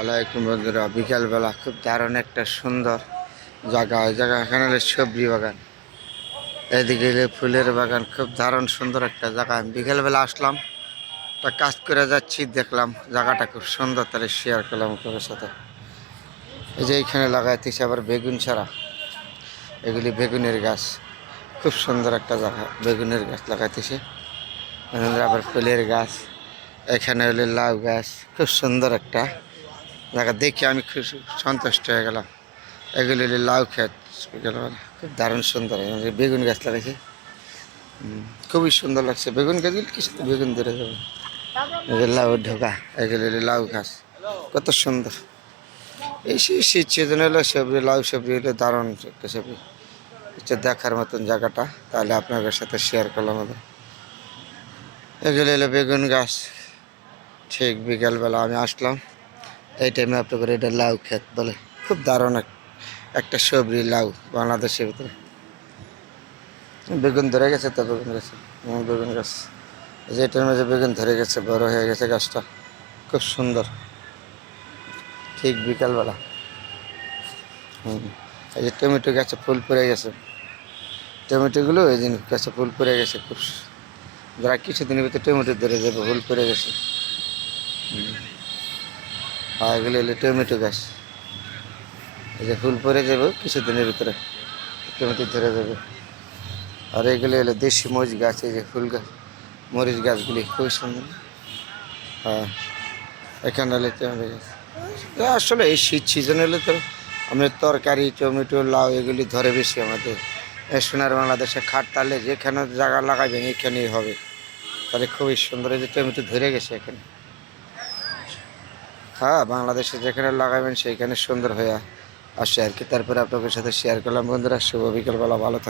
আলাইকুম বন্ধুরা, বিকালবেলা খুব দারুণ একটা সুন্দর জায়গা। ওই জায়গা এখানে হলো সবজি বাগান, এদিকে হলো ফুলের বাগান। খুব দারুণ সুন্দর একটা জায়গা। আমি বিকেলবেলা আসলাম, একটা কাজ করে যাচ্ছি, দেখলাম জায়গাটা খুব সুন্দর, তাহলে শেয়ার করলাম আপনাদের সাথে। এই যে এইখানে লাগাইতেছে আবার বেগুন ছাড়া, এগুলি বেগুনের গাছ। খুব সুন্দর একটা জায়গা, বেগুনের গাছ লাগাইতেছে। আবার ফুলের গাছ, এখানে হলো লাউ গাছ। খুব সুন্দর একটা জায়গা দেখে আমি খুব সন্তুষ্ট হয়ে গেলাম। এগুলি হলো লাউ ক্ষেত। বিকেলবেলা খুব দারুণ সুন্দর। বেগুন গাছ লাগাইছে, খুবই সুন্দর লাগছে। বেগুন গাছগুলি কিছু বেগুন ধরে যাবে। লাউ ঢোকা, এগুলি হলো লাউ গাছ, কত সুন্দর। এই শীত সিজন হলো সবজি, লাউ সবজি হলো দারুণ একটা সবজি। এটা দেখার মতন জায়গাটা, তাহলে আপনাদের সাথে শেয়ার করলাম। এগুলি হলো বেগুন গাছ। ঠিক বিকালবেলা আমি আসলাম, এই টাইমে আপনাদের এটা লাউ ক্ষেত বলে। খুব দারুণ একটা সবজি লাউ বাংলাদেশের ভিতরে। বেগুন ধরে গেছে তো, বেগুন গাছে, বেগুন গাছ। যে এটার মাঝে বেগুন ধরে গেছে, বড় হয়ে গেছে গাছটা, খুব সুন্দর। ঠিক বিকালবেলা। এই যে টমেটো গাছে ফুল পড়ে গেছে, টমেটোগুলো এই দিন গাছে ফুল পড়ে গেছে। খুব যারা কিছুদিনের ভিতরে টমেটো ধরে যাবে, ফুল পড়ে গেছে। আর এগুলো হলো টমেটো গাছ, এই যে ফুল পড়ে যাবে কিছুদিনের ভিতরে, টমেটো ধরে যাবে। আর এগুলো হলো দেশি মরিচ গাছ, এই যে ফুল গাছ, মরিচ গাছগুলি খুবই সুন্দর। হ্যাঁ, এখানে হলে টমেটো গাছ। আসলে এই শীত সিজন হলে তো আমাদের তরকারি, টমেটো, লাউ এগুলি ধরে বেশি আমাদের। সোনার বাংলাদেশে খাট তাহলে যেখানে জায়গা লাগাবেন এখানেই হবে, তাহলে খুবই সুন্দর। এই যে টমেটো ধরে গেছে এখানে। হ্যাঁ, বাংলাদেশে যেখানে লাগাবেন সেইখানে সুন্দর হয়ে আসে আর কি। তারপরে আপনাদের সাথে শেয়ার করলাম বন্ধুরা। শুভ বিকেলবেলা, ভালো থাকবেন।